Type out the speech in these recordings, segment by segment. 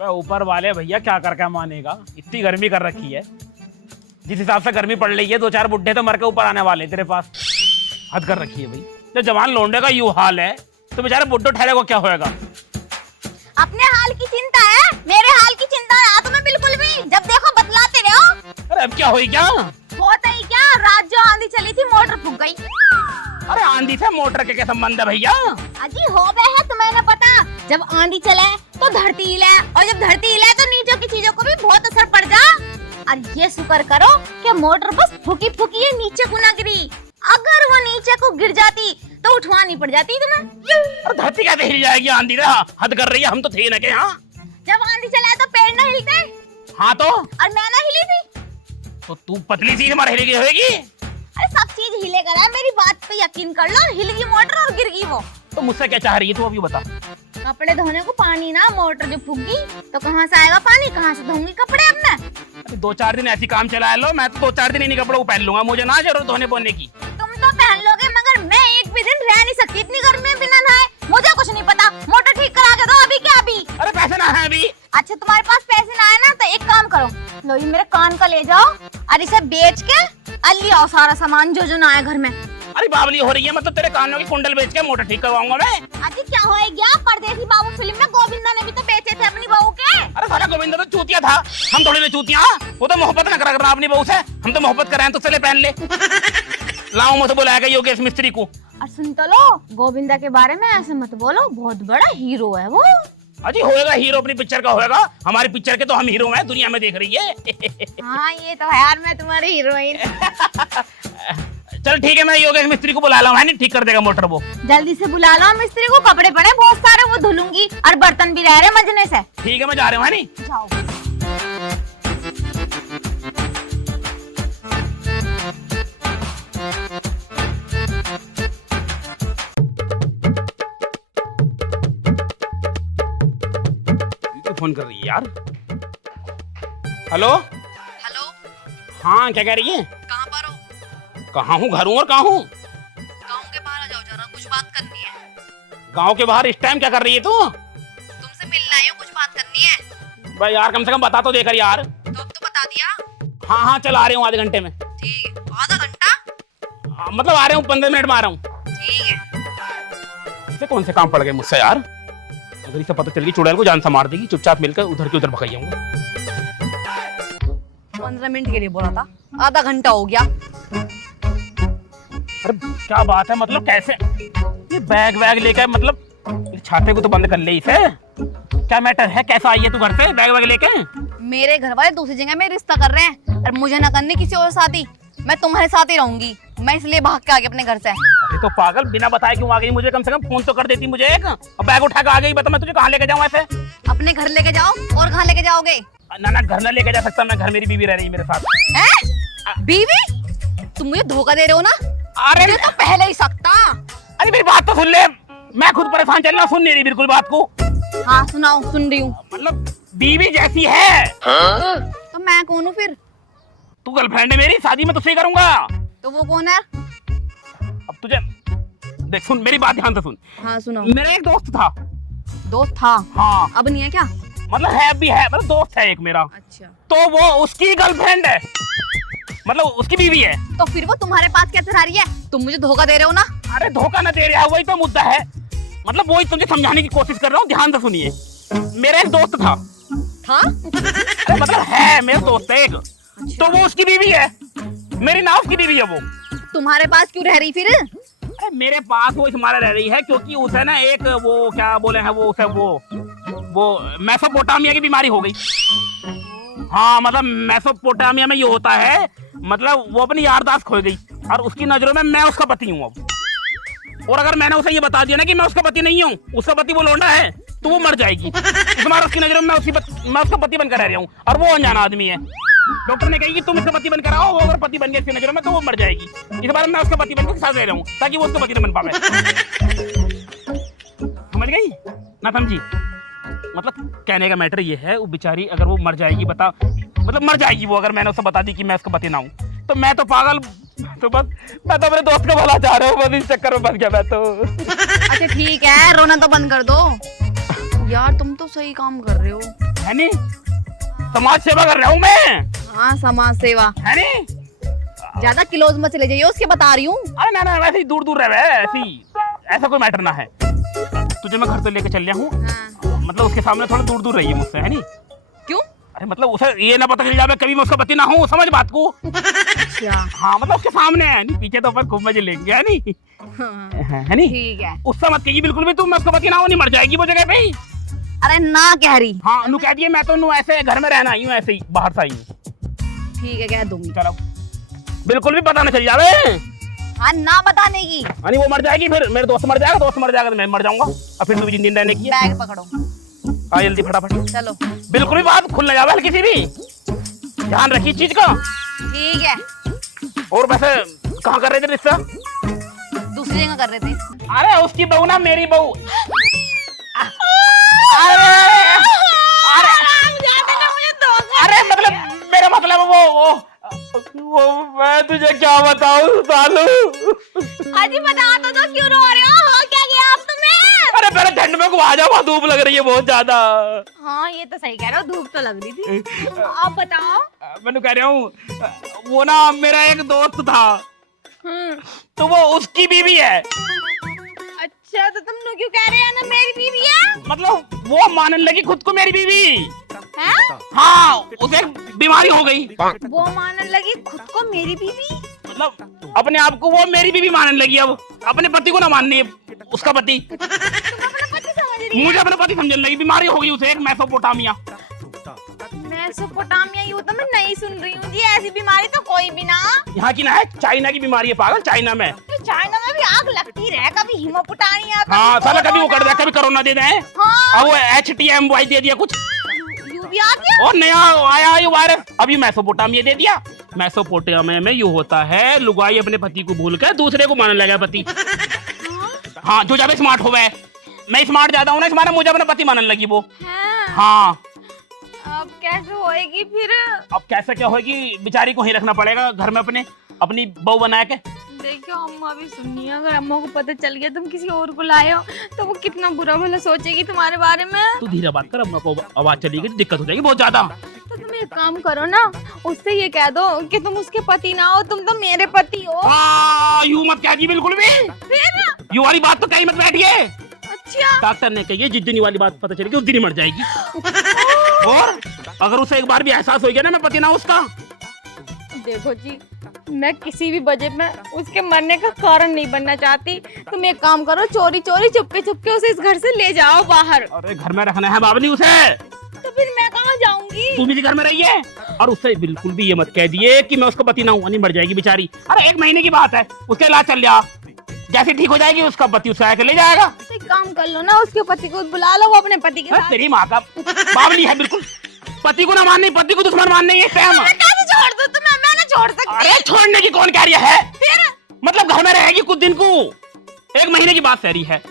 ऊपर वाले भैया क्या करके मानेगा, इतनी गर्मी कर रखी है। जिस हिसाब से गर्मी पड़ रही है 2-4 बुड्ढे तो मर के ऊपर आने वाले तेरे पास। हद कर रखी है भाई। जब जवान लौंडे का यूं हाल है तो बेचारे बुड्ढो ठहरे को क्या होएगा। अपने हाल की चिंता है, मेरे हाल की चिंता है तुम्हें बिल्कुल भी। जब देखो बतलाते रहो। अरे अब क्या हुई, क्या होता ही क्या, रात जो आंधी चली थी मोटर फूक गई। अरे आंधी से मोटर के क्या संबंध है भैया। अजी हो गए है तुम्हें ना पता, जब आंधी चले तो धरती हिले, और जब धरती हिले तो नीचे की चीजों को भी बहुत असर पड़ जा। और ये शुक्र करो कि मोटर बस फूकी फूकी है, नीचे को ना गिरी। अगर वो नीचे को गिर जाती तो उठवानी पड़ जाती तुम्हें। और धरती कैसे हिल जाएगी आंधी ना, हद कर रही है। हम तो थे ना के। हाँ जब आंधी चलाए तो पेड़ ना हिलते। हाँ तो और मैं ना हिली थी तो तू पतली सी हमारे हिल गई होगी। अरे सब चीज हिलेगा ना, मेरी बात पे यकीन कर लो। हिल गई मोटर और गिर गई वो। तो मुझसे क्या चाह रही है तू अभी बता। कपड़े धोने को पानी ना, मोटर जो फूक गई तो कहाँ से आएगा पानी, कहाँ से धोऊंगी कपड़े अब मैं। 2-4 दिन ऐसी काम चला लो, मैं तो 2-4 दिन इन्हीं कपड़ों को पहन लूंगा। मुझे ना जरूरत धोने बोने की। तुम तो पहन लोगे मगर मैं एक भी दिन रह नहीं सकती इतनी गर्मी में बिना नहाए। मुझे कुछ नहीं पता, मोटर ठीक करा के दो अभी के अभी। अरे पैसे ना है अभी। अच्छा तुम्हारे पास पैसे ना है ना तो एक काम करो, लो ये मेरे कान का ले जाओ और इसे बेच के ले आओ सारा सामान जो ना आए घर में। अरे बावली हो रही है, मतलब तेरे कानों की कुंडल बेच के मोटर ठीक करवाऊंगा मैं। अजी क्या होएगा, परदेसी बाबू फिल्म में गोविंदा ने भी तो बेचे थे अपनी बहू के। अरे साला गोविंदा तो चूतिया था, हम थोड़ी ना चूतिया। वो तो मोहब्बत ना करा करना अपनी बहू से, हम तो मोहब्बत कराए तो चले पहन ले। लाओ मुझे बुलाएगा योगेश मिस्त्री को। और सुन तो लो, गोविंदा के बारे में ऐसे मत बोलो, बहुत बड़ा हीरो है वो। अजी होएगा हीरो, अपनी पिक्चर का होएगा। हमारी पिक्चर के तो हम हीरो हैं, दुनिया में देख रही है। हाँ ये तो है यार, मैं तुम्हारी हीरोइन। चल ठीक है, मैं योगेश मिस्त्री को बुला लाऊं, है नहीं, ठीक कर देगा मोटर वो। जल्दी से बुला लो मिस्त्री को, कपड़े पड़े बहुत सारे वो धुलूंगी, और बर्तन भी रह रहे मजने से। ठीक है मैं जा रहा हूँ, है नहीं। जाओ। फोन कर रही है यार। हेलो हेलो, हाँ क्या कह रही है। कहाँ पर हो? कहाँ हूँ, घर हूँ और कहाँ हूँ। गांव के बाहर आ जाओ जरा, कुछ बात करनी है। गांव के बाहर इस टाइम क्या कर रही है तू। तुमसे मिलना आई हूँ, कुछ बात करनी है। भाई यार कम से कम बता तो देकर यार। तो अब तो बता दिया। हाँ हाँ चल आ रही हूँ आधे घंटे में। ठीक है, आधा घंटा? मतलब आ रहा हूँ, 15 मिनट में आ रहा हूँ। ठीक है। इसे कौन से काम पड़ गए मुझसे यार। अगर इसे पता चल गई चुड़ैल को जान से मार देगी, चुपचाप मिलकर उधर के उधर भगाई जाऊंगा। 15 मिनट के लिए बोला था, आधा घंटा हो गया। अरे क्या बात है, मतलब कैसे ये बैग वैग लेकर, मतलब छाते को तो बंद कर ले इसे। क्या मैटर है, कैसा आई है तू घर से बैग वैग लेके। मेरे घर वाले दूसरी जगह में रिश्ता कर रहे हैं और मुझे ना करने किसी और साथी। मैं तुम्हारे साथ ही रहूंगी, मैं इसलिए भाग के आ गई अपने घर से। अरे तो पागल, बिना बताए क्यों आ गई मुझे, कम से कम फोन तो कर देती मुझे एक। और बैग उठा के आ गई, बता मैं तुझे कहाँ लेके जाऊँ ऐसे। अपने घर लेके जाओ, और कहाँ लेके जाओगे? ना ना घर ना लेके जा सकता मैं, घर मेरी बीवी रह रही है मेरे साथ। हैं? बीवी? तुम मुझे धोखा दे रहे हो ना। अरे मुझे तो पहले ही सकता। अरे मेरी बात तो सुन ले, मैं खुद परेशान चल रहा, सुन नहीं रही बिल्कुल बात को। हाँ सुनाओ, सुन रही हूँ। मतलब बीवी जैसी है। तो मैं कौन हूँ फिर? तू गर्लफ्रेंड है मेरी, शादी में तुझसे ही करूंगा। तो वो कौन है? अब तुझे देख, सुन मेरी बात ध्यान से सुन। हाँ सुनाओ। मेरा एक दोस्त था। दोस्त था? हाँ अब नहीं है क्या? मतलब है भी है, मतलब दोस्त है एक मेरा। अच्छा। तो वो उसकी गर्लफ्रेंड है, मतलब उसकी बीवी है। तो फिर वो तुम्हारे पास कैसे आ रही है? तुम मुझे धोखा दे रहे हो ना। अरे धोखा ना दे रहा है, वही तो मुद्दा है। मतलब वही तुझे समझाने की कोशिश कर रहा हूँ, ध्यान से सुनिए। मेरा एक दोस्त था। अरे मतलब है मेरा दोस्त एक। तो वो उसकी बीवी है, मेरी ना उसकी बीवी है वो। तुम्हारे पास क्यों रह रही फिर? अरे मेरे पास वो इसलिए रह रही है क्योंकि उसे ना एक वो क्या बोले हैं वो उसे वो मेसोपोटामिया की बीमारी हो गई। हाँ मतलब मेसोपोटामिया में ये होता है, मतलब वो अपनी याददाश्त खो गई और उसकी नजरों में मैं उसका पति हूँ अब। और अगर मैंने उसे ये बता दिया ना कि मैं उसका पति नहीं हूँ, उसका पति वो लौंडा है, तो वो मर जाएगी। तुम्हारा उसकी नजरों में मैं उसका पति बनकर रह रहा हूँ और वो अनजान आदमी है। डॉक्टर ने कही कि तुम इसका पति बनकर आओ, वो अगर पति बन गया इसकी नजरों में तो वो मर जाएगी। इस बार मैं उसका पति बनकर साथ रह रहा हूँ ताकि वो उसका पति न बन पावे। समझ गई ना समझी? मतलब कहने का मैटर ये है, वो बेचारी अगर वो मर जाएगी, बता मतलब मर जाएगी वो, अगर मैंने उसे बता दी कि मैं उसका पति ना हूँ, तो मैं तो पागल, तो बस मैं तो अपने दोस्त का भला चाह रहा हूँ, बस इस चक्कर में बच गया मैं तो। अच्छा ठीक है, रोना तो बंद कर दो। यार तुम तो सही काम कर रहे हो। है नी? समाज सेवा कर रहा हूँ मैं। हाँ समाज सेवा। है नी? ज्यादा क्लोज मत चले जाइए, उसके बता रही हूँ। अरे ना ना, वैसे ही दूर दूर रहे, ऐसे ही, ऐसा कोई मैटर ना है। तुझे मैं घर से लेके चल रहा हूँ। हाँ। मतलब उसके सामने थोड़ा दूर दूर रहिए मुझसे, है नी? क्यों? अरे मतलब उसे ये ना पता चल जाए कभी मैं उसका पति ना हूँ, समझ बात को। अच्छा। हाँ मतलब उसके सामने है नी, पीछे तो अपन खूब मजे लेंगे, है नी? हाँ, है नी? ठीक है। उससे मत कहिए बिल्कुल भी, तुम मैं उसका पति ना हूँ, नहीं मर जाएगी वो जगह पे ही। अरे ना कह रही। हाँ नू कह दिए, मैं तो नू ऐसे घर में रहना आई हूँ, ऐसे ही बाहर से आई हूँ। ठीक है, कह दूंगी। चलो बिल्कुल भी पता न चल जावे। हाँ ना बताने की। अरे वो मर जाएगी, फिर मेरे दोस्त मर जाएगा, दोस्त मर जाएगा तो मैं मर जाऊंगा, और फिर तू भी जिंदगी रहने की है। बैग पकड़ो। आ जल्दी फटाफट। चलो। बिल्कुल भी बात खुल न जावे किसी भी, ध्यान रखिए चीज का। ठीक है। और वैसे कहाँ कर रहे थे रिश्ता? दूसरी जगह कर रहे थे। अरे उसकी बहू ना मेरी बहू। अरे अरे मतलब मेरा मतलब वो मैं तुझे क्या बताऊं सालू। अजी बता तो क्यों रो रहे हो क्या किया आप तुम्हें? अरे पहले ठंड में को आ जा, वहाँ धूप लग रही है बहुत ज्यादा। हाँ ये तो सही कह रहे हो, धूप तो लग रही थी। आप बताओ। मैं कह रहा हूँ, वो ना मेरा एक दोस्त था, तो वो उसकी बीवी है। अच्छा तो तुम लोग क्यों कह रहे हैं ना मेरी बीवी है? मतलब वो मानने लगी खुद को मेरी बीवी। हैं? हाँ उसे बीमारी हो गई। वो मानने लगी खुद को मेरी बीवी? मतलब अपने आप को वो मेरी बीवी मानने लगी, अब अपने पति को ना माननी है उसका पति। तुम अपना पति समझ रही है? मुझे अपने पति समझने लगी, बीमारी हो गई उसे एक मेसोपोटामिया। मेसोपोटामिया, ये तो मैं नहीं सुन रही हूँ जी, ऐसी बीमारी तो कोई भी ना। यहाँ की ना है, चाइना की बीमारी है पागल, चाइना में। तो चाइना में भी आग लगती रहे, कभी हिमोपोटामिया, हाँ साला कभी वो कर दिया, कभी कोरोना दे दें। हाँ। अब वो HTMY दे दिया कुछ, यू भी आ गया। और नया आया ये वायरस, अभी मेसोपोटामिया दे दिया। मेसोपोटामिया में ये होता है, लुगाई अपने पति को भूल कर दूसरे को मानने लगा पति। हाँ जो ज्यादा स्मार्ट हो गए, मैं स्मार्ट ज्यादा हूँ ना, इस माने मुझे अपना पति मानने लगी वो। हाँ अब कैसे होएगी फिर? अब कैसे क्या होगी, बेचारी को ही रखना पड़ेगा घर में अपने, अपनी बहू बना के। देखो अम्मा भी सुनिए, अगर अम्मा को पता चल गया तुम किसी और को लाए हो तो वो कितना बुरा भला सोचेगी तुम्हारे बारे में। तू धीरे बात कर, अम्मा को आवाज चलेगी तो दिक्कत हो जाएगी बहुत ज्यादा। तो तुम एक काम करो ना, उससे ये कह दो कि तुम उसके पति ना हो, तुम तो मेरे पति हो। यूं मत कह दी बिल्कुल भी, फिर? यू वाली बात तो कहीं मत बैठिए। अच्छा। डॉक्टर ने कही है जिस दिन ये वाली बात पता चलेगी उस दिन ही मर जाएगी। और अगर उसे एक बार भी एहसास हो गया ना मैं पति ना उसका। देखो जी, मैं किसी भी वजह में उसके मरने का कारण नहीं बनना चाहती। तुम एक काम करो, चोरी चोरी चुपके चुपके उसे इस घर से ले जाओ बाहर। अरे घर में रखना है बाबली उसे, तो फिर मैं कहाँ जाऊंगी? तू भी घर में रहिए। और उससे बिल्कुल भी ये मत कह दिए कि मैं उसका पति ना हूँ, नहीं मर जाएगी बेचारी। अरे 1 महीने की बात है, उसका इलाज चल रहा, जैसे ठीक हो जाएगी उसका पति उसे आके ले जाएगा। तो एक काम कर लो ना, उसके पति को बुला लो, वो अपने पति के साथ। तेरी माँ का बावली है बिल्कुल, पति को ना मानने, पति को दुश्मन मानने ये टाइम। मैं कैसे छोड़ दूं तुम्हें? मैं ना छोड़ सकती। अरे छोड़ने की कौन कह रही है? फिर? मतलब घर में रहेगी कुछ दिन को, 1 महीने की बात कह रही है।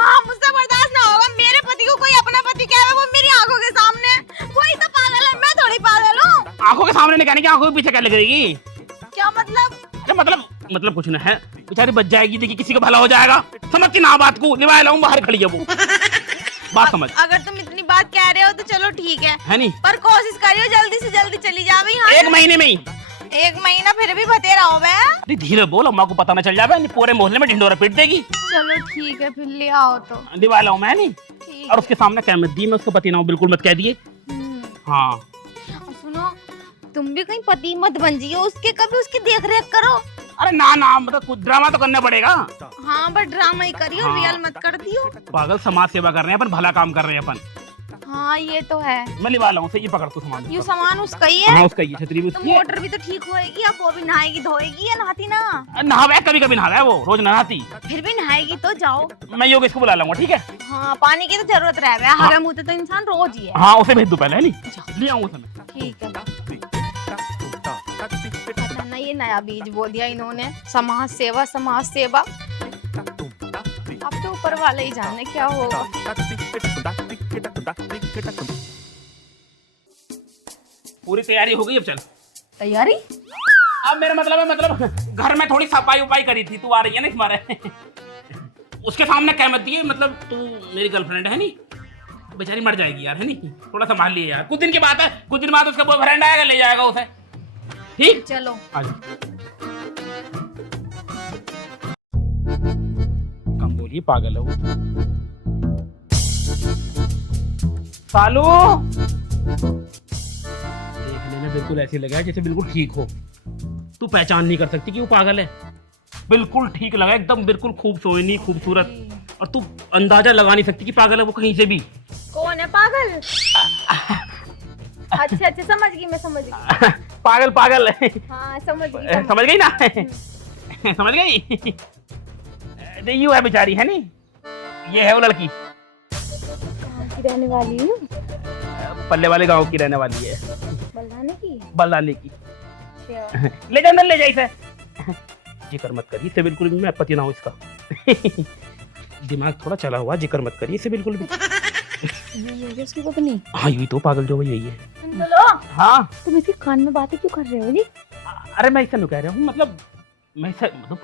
हाँ मुझसे बर्दाश्त ना होगा, मेरे पति को कोई अपना पति कह रहा है, वो मेरी आंखों के सामने। कोई तो पागल है, मैं थोड़ी पागल हूँ। आंखों के सामने नहीं कहने की, आंखों के पीछे क्या लगेगी? क्या मतलब? अरे मतलब कुछ ना है, बेचारी बच जाएगी, देखिए किसी का भला हो जाएगा। समझती ना बात को, निभाए लाऊं बाहर खड़ी है वो। बात समझ। अगर तुम इतनी बात कह रहे हो तो चलो ठीक है नहीं, पर कोशिश करियो जल्दी से जल्दी चली जावे यहाँ 1 महीने में ही। 1 महीना फिर भी बतेरा हो बे। अरे धीरे बोल, अम्मा को पता ना चल जाए, पूरे मोहल्ले में ढिंडोरा पीट देगी। चलो ठीक है, फिर ले आओ तो। दिवा लाऊं मैं नहीं। ठीक और उसके सामने क्या मत दी, मैं उसको पति ना हूं बिल्कुल मत कह दिए। हाँ और सुनो, तुम भी कहीं पति मत बन जियो उसके, कभी उसकी देख रेख करो। अरे ना ना, मतलब कुछ ड्रामा तो करना पड़ेगा। हाँ बट ड्रामा ही करियो, हाँ। रियल मत कर दियो। पागल, समाज सेवा कर रहे हैं अपन, भला काम कर रहे हैं अपन। हाँ ये तो है। मैं लिवा लाऊं, ये पकड़ तू सामान। ये सामान उसका ही है। हाँ उसका ही, छतरी भी तो उसकी है। मोटर भी तो ठीक होएगी, अब वो भी नहाएगी धोएगी या नहाती ना? नहावे कभी कभी नहावे, वो रोज नहाती। फिर भी नहाएगी तो जाओ। मैं योगेश को बुला लूंगा, ठीक है? हाँ पानी की तो जरूरत रह गया, हरा मुंह तो इंसान रोज ही है। हाँ उसे भेज दो पहले, है नहीं? ले आऊँ उसे मैं। ठीक है। पता नहीं ये नया बीज बोल दिया इन्होंने, समाज सेवा समाज सेवा। अब तो ऊपर वाले ही जाने क्या होगा। पूरी तैयारी हो गई, अब चल। तैयारी? अब मेरा मतलब है, मतलब घर में थोड़ी सफाई उपाई करी थी, तू आ रही है ना इस बारे। उसके सामने क्या मत दिए, मतलब तू मेरी गर्लफ्रेंड है नहीं? बेचारी मर जाएगी यार, है नहीं? थोड़ा संभाल लिए यार, कुछ दिन की बात है, कुछ दिन बाद उसका बॉयफ्रेंड आएगा, ले जाएगा उसे। ठीक, चलो कम बोलिए, पागल है वो। सालू देखने में बिल्कुल ऐसे लगा जैसे बिल्कुल ठीक हो, तू पहचान नहीं कर सकती कि वो पागल है। बिल्कुल ठीक लगा, एकदम बिल्कुल खूबसूरत खूबसूरत, और तू अंदाजा लगा नहीं सकती कि पागल है वो कहीं से भी। कौन है पागल? अच्छा अच्छा, समझ गई, मैं समझ गई। पागल पागल है। हाँ समझ गई, समझ गई ना? समझ गई? यू है बेचारी, है नहीं? ये है वो लड़की, कहाँ की रहने वाली हूँ? पल्ले वाले गांव की रहने वाली है, बल्लाने की। बल्लाने की। अच्छा। ले जा अंदर, ले जा इसे। जिक्र मत करिए इसे बिल्कुल भी, मैं पति ना हूँ इसका। दिमाग थोड़ा चला हुआ, जिक्र मत करिए इसे बिल्कुल भी। ये उसकी पत्नी? हाँ यही तो पागल जो यही है। सुन तो लो। हाँ तुम इसके कान में बातें क्यों कर रहे हो जी? अरे मैं इसे नहीं कह रहा हूँ, मतलब मैं इसे मतलब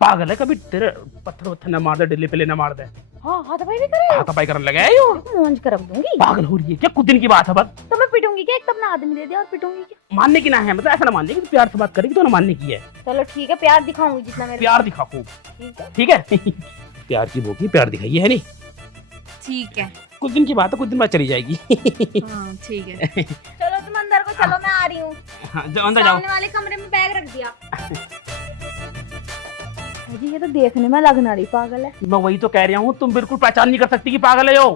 पागल है, कभी तेरे पत्थर वत्थर न मार दे, डिल्ली पिल्ली न मार दे। हाँ हाथापाई भी करे? हाथापाई करने लगा है यो। मूंछ कर रख दूंगी। पागल हो रही है क्या? कुछ दिन की बात है बस। तो मैं पिटूंगी क्या? एक तो अपना आदमी दे दिया और पिटूंगी क्या? मानने की ना है, मतलब ऐसा ना मानने की, प्यार से बात करेगी तो ना मानने की है। चलो ठीक है, प्यार दिखाऊंगी जितना मेरे। प्यार दिखा खूब, ठीक है। ठीक है? प्यार की भूखी प्यार दिखाइए, है नहीं? ठीक है। कुछ दिन की बात है, कुछ दिन बाद चली जाएगी। हाँ ठीक है। चलो तुम अंदर को चलो, मैं आ रही हूँ। हाँ, अंदर जाओ। सामने वाले कमरे में बैग रख दिया। जी ये तो देखने में लगना रही पागल है। मैं वही तो कह रहा हूँ, तुम बिल्कुल पहचान नहीं कर सकती कि पागल है यो।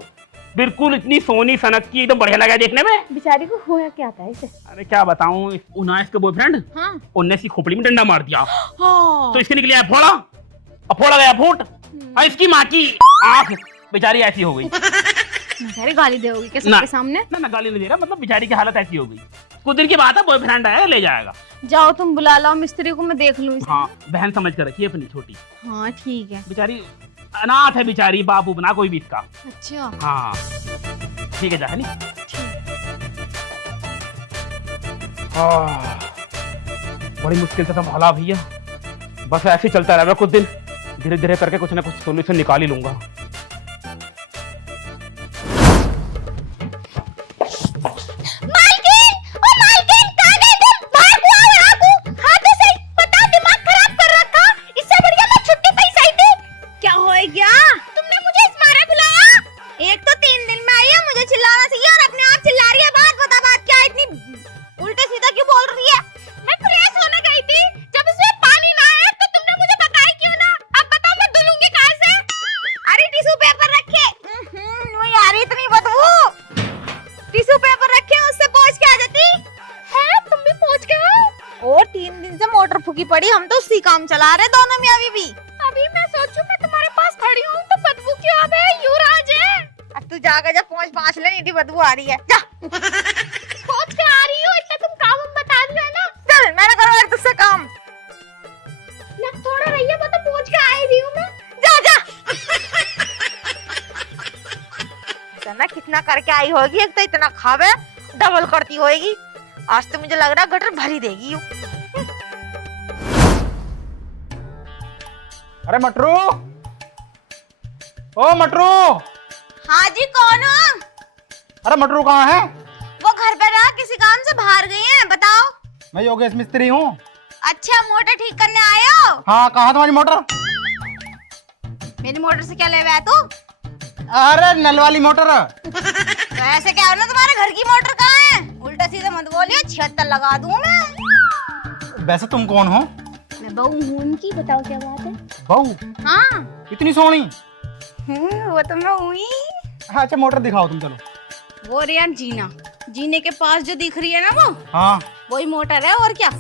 बिल्कुल इतनी सोनी सनक की, एकदम बढ़िया लगा देखने में। बेचारी को होया क्या था इसे? अरे क्या बताऊँ, उनाइस के बॉयफ्रेंड, हाँ उनने इसकी खोपड़ी में डंडा मार दिया, हाँ। तो इसके निकले आया फोड़ा, और फोड़ा गया फूट, और इसकी माँ की आंख बेचारी ऐसी हो गई। बेचारी गाली दोगी क्या ना। सबके सामने? ना गाली नहीं दे रहा, मतलब बेचारी की हालत ऐसी हो गई। कुछ दिन की बात है, बॉयफ्रेंड आएगा, ले जाएगा। जाओ तुम बुला लाओ मिस्त्री को, मैं देख लूँ इसे। हाँ बहन समझ कर रखिए अपनी छोटी। हाँ ठीक है। बेचारी अनाथ है बेचारी, बाबू बना कोई भी इसका। अच्छा हाँ ठीक है, जा है नी? बड़ी मुश्किल से संभाला भैया, बस ऐसे ही चलता रहेगा कुछ दिन, धीरे धीरे करके कुछ ना कुछ सोल्यूशन निकाल ही लूंगा। फूकी पड़ी, हम तो उसी काम चला रहे दोनों में अभी मैं सोचूं मैं तुम्हारे पास खड़ी हूँ तो बदबू क्यों आ रही है? युवराज है। अब तू जाकर जा पहुँच ले, नहीं बदबू आ रही है, जा। पहुँच के आ रही हूँ, इतना तुम काम बता दिया ना। चल मैंने करवा तुझसे काम। ना थोड़ा रही है, वो तो पहुँच के आ रही हूँ मैं। जा इतना कितना करके आई होगी, एक तो इतना खावे डबल करती होगी। आज तो मुझे लग रहा है गटर भरी देगी। अरे मटरू, ओ मटरू। हाँ जी कौन हो? अरे मटरू कहाँ है? वो घर पे रहा, किसी काम से बाहर गई हैं। बताओ। मैं योगेश मिस्त्री हूँ। अच्छा मोटर ठीक करने आए हो? हाँ कहाँ तुम्हारी मोटर? मेरी मोटर से क्या ले आया तू? अरे नल वाली मोटर। तो ऐसे क्या हो ना, तुम्हारे घर की मोटर कहाँ है? उल्टा सीधे मत बोलिए, 76 लगा दूं मैं। वैसे तुम कौन हो? मैं बहू हूँ उनकी। बताओ क्या बात है? बहू? हाँ इतनी सोनी? वो तो मैं हुई। हाँ अच्छा मोटर दिखाओ तुम, चलो। वो रे यार जीने के पास जो दिख रही है ना, वो हाँ वही मोटर है, और क्या।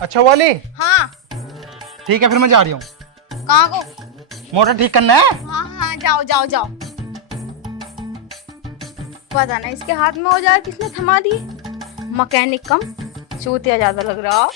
अच्छा वाली? हाँ ठीक है फिर मैं जा रही हूँ। कहाँ को? मोटर ठीक करना है। हाँ हाँ जाओ। पता ना इसके हाथ में औजार किसने थमा दिए। मैकेनिक कम चूतिया ज्यादा लग रहा।